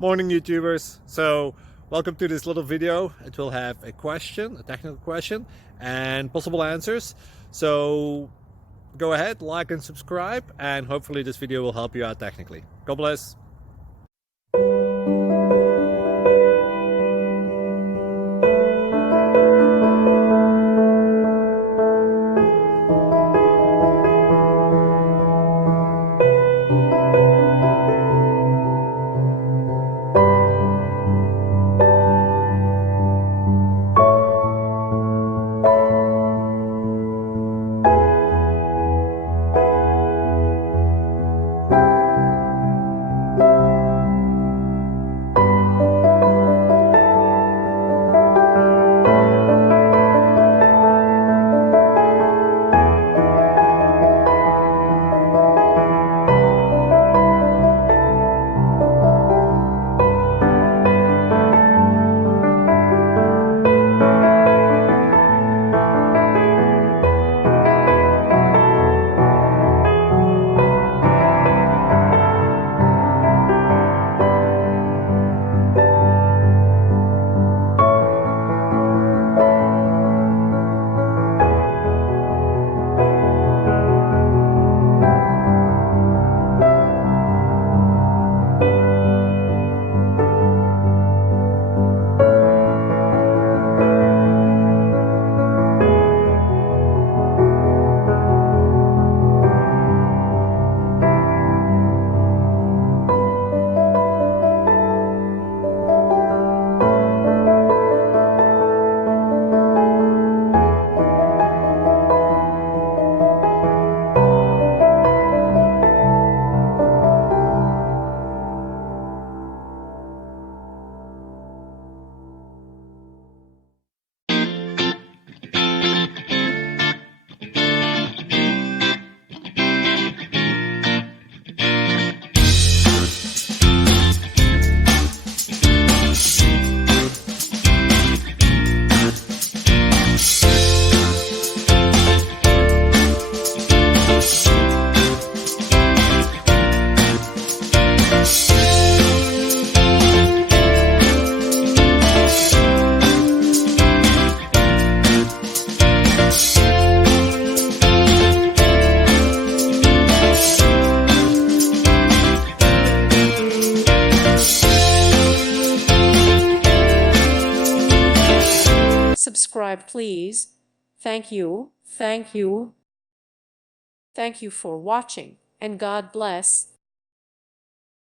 Morning YouTubers. So welcome to this little video. It will have a question, a technical question, and possible answers. So go ahead, like and subscribe, and hopefully this video will help you out technically. God bless. Subscribe, please. Thank you. Thank you. Thank you for watching, and God bless.